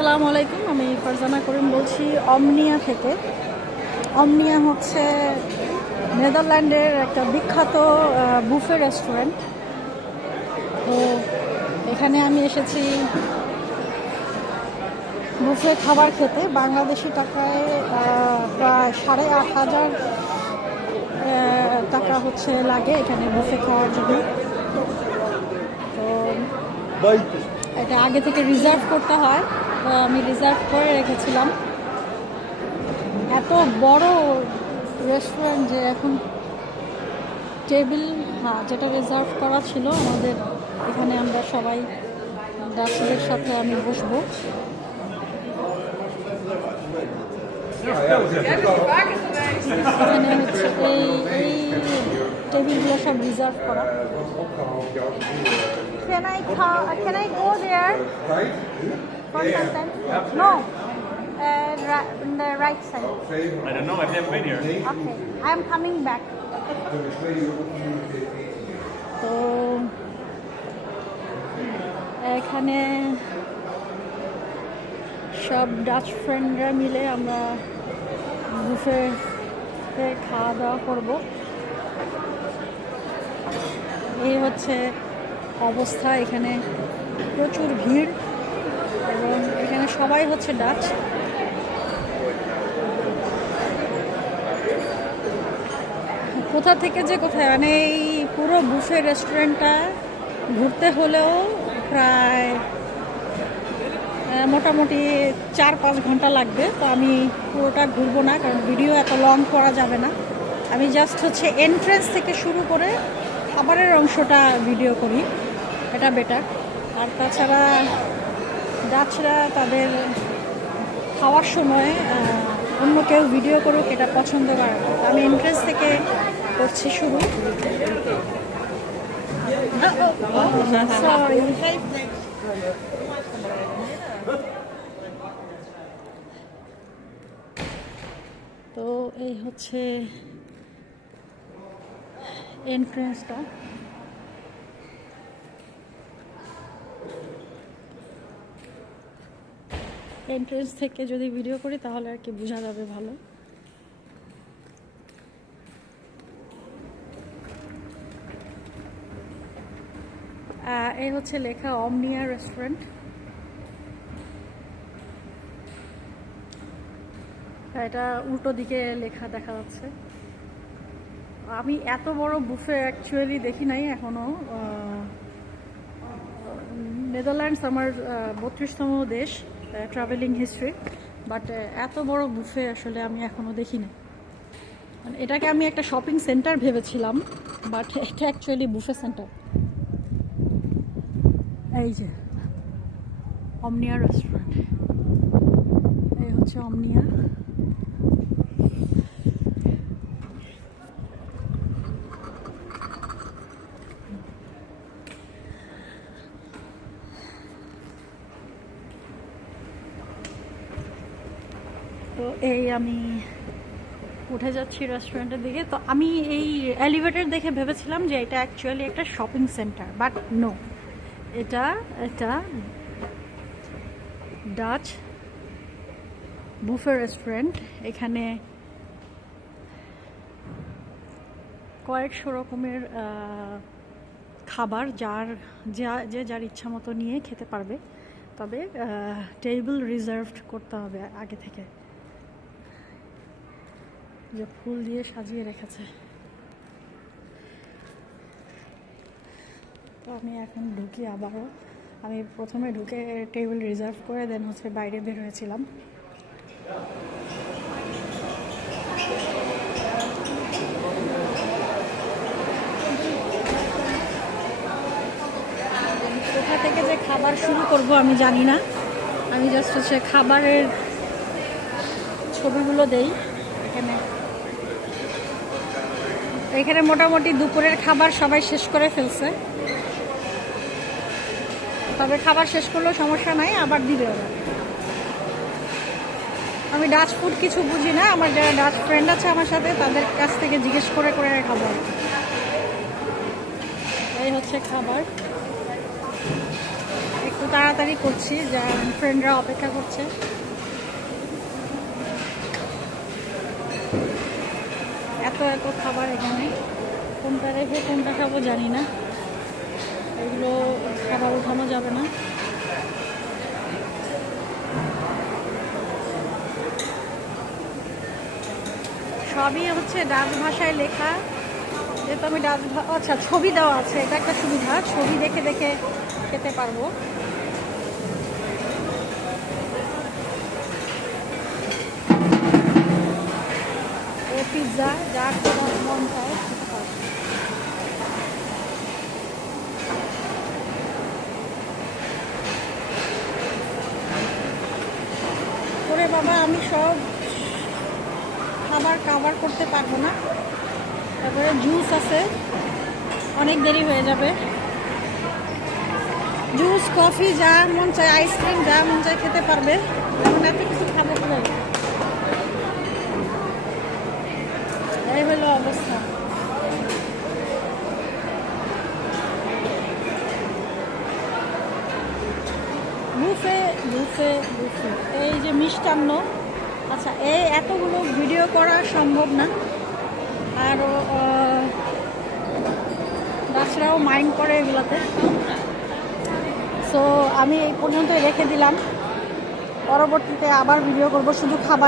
আসসালামু আলাইকুম, আমি ফারজানা করিম বলছি অমনিয়া থেকে। অমনিয়া হচ্ছে নেদারল্যান্ডের একটা বিখ্যাত বুফে রেস্টুরেন্ট। তো এখানে আমি এসেছি বুফে খাবার খেতে। বাংলাদেশি টাকায় প্রায় 8,500 টাকা হচ্ছে লাগে এখানে বুফে খাওয়ার জন্য। তো এটা আগে থেকে রিজার্ভ করতে হয়, তো আমি রিজার্ভ করে রেখেছিলাম। এত বড় রেস্টুরেন্ট যে এখন টেবিল, হ্যাঁ, যেটা রিজার্ভ করা ছিল আমাদের এখানে, আমরা সবাই ডাক্তারের সাথে আমি বসবো। এখানে হচ্ছে এই টেবিলগুলো সব রিজার্ভ করা। Can I go there for some time? No. On the right side. I don't know, I've never been here. Okay, I am coming back. তো এখানে সব ডাচ ফ্রেন্ডরা মিলে আমরা বুফেতে খাওয়া দাওয়া করব। এই হচ্ছে অবস্থা, এখানে প্রচুর ভিড় এবং এখানে সবাই হচ্ছে ডাচ। কোথা থেকে যে কোথায়, মানে এই পুরো বুফে রেস্টুরেন্টটা ঘুরতে হলেও প্রায় মোটামুটি 4-5 ঘন্টা লাগবে। তো আমি পুরোটা ঘুরবো না, কারণ ভিডিও এত লং করা যাবে না। আমি জাস্ট হচ্ছে এন্ট্রেন্স থেকে শুরু করে খাবারের অংশটা ভিডিও করি, এটা বেটার। আর তাছাড়া ডাচরা তাদের খাওয়ার সময় অন্য কেউ ভিডিও করুক এটা পছন্দ করে না। আমি এন্ট্রেন্স থেকে করছি শুরু। তো এই হচ্ছে এন্ট্রেন্সটা। এন্ট্রেন্স থেকে যদি ভিডিও করি তাহলে আর কি বোঝা যাবে ভালো। এই হচ্ছে লেখা অমনিয়া রেস্টুরেন্ট। এটা উল্টো দিকে লেখা দেখা যাচ্ছে। আমি এত বড় বুফে অ্যাকচুয়ালি দেখি নাই এখনো। নেদারল্যান্ডস আমার 32তম দেশ ট্রাভেলিং হিস্ট্রি, বাট এত বড় বুফে আসলে আমি এখনো দেখি না। মানে এটাকে আমি একটা শপিং সেন্টার ভেবেছিলাম, বাট এটা অ্যাকচুয়ালি বুফে সেন্টার। এই যে অমনিয়া রেস্টুরেন্ট, এই হচ্ছে অমনিয়া। তো এই আমি উঠে যাচ্ছি রেস্টুরেন্টের দিকে। তো আমি এই এলিভেটর দেখে ভেবেছিলাম যে এটা অ্যাকচুয়ালি একটা শপিং সেন্টার, বাট নো, এটা ডাচ বুফে রেস্টুরেন্ট। এখানে কয়েকশো রকমের খাবার যার ইচ্ছা মতো নিয়ে খেতে পারবে, তবে টেবিল রিজার্ভড করতে হবে আগে থেকে। যে ফুল দিয়ে সাজিয়ে রেখেছে। তো আমি এখন ঢুকি আবারও। আমি প্রথমে ঢুকে টেবিল রিজার্ভ করে দেন হচ্ছে বাইরে বের হয়েছিলাম। কোথা থেকে যে খাবার শুরু করব আমি জানি না। আমি জাস্ট হচ্ছে খাবারের ছবিগুলো দেই। এখানে মোটামুটি দুপুরের খাবার সবাই শেষ করে ফেলছে, তবে খাবার শেষ করলেও সমস্যা নাই, আবার দিবে ওরা। আমি ডাচ ফুড কিছু বুঝি না, আমার যারা ডাচ ফ্রেন্ড আছে আমার সাথে তাদের কাছ থেকে জিজ্ঞেস করে করে খাবার। এই হচ্ছে খাবার, একটু তাড়াতাড়ি করছি, যা ফ্রেন্ডরা অপেক্ষা করছে। এত এত খাবার এখানে, কোনটা রেখে কোনটা খাবো জানি না। এগুলো খাবার উঠানো যাবে না। সবই হচ্ছে ডাচ ভাষায় লেখা, যেহেতু আমি আচ্ছা ছবি দেওয়া আছে, এটা একটা সুবিধা, ছবি দেখে দেখে খেতে পারবো। ও পিৎজা, যা খাবার মন চায় খেতে পারবো। ওরে বাবা, আমি সব খাবার কাভার করতে পারবো না। তারপরে জুস আছে, অনেক দেরি হয়ে যাবে। জুস, কফি, যা মন চায়, আইসক্রিম, যা মন চায় খেতে পারবে। এখন এত কিছু খাবো বলে এই হলো অবস্থা। বুফে বুফে বুফে, এই যে মিষ্টান্ন। আচ্ছা, এই এতগুলো ভিডিও করা সম্ভব না, আর ডাচরাও মাইন্ড করে এগুলাতে। সো আমি এই পর্যন্তই রেখে দিলাম, পরবর্তীতে আবার ভিডিও করব শুধু খাবার।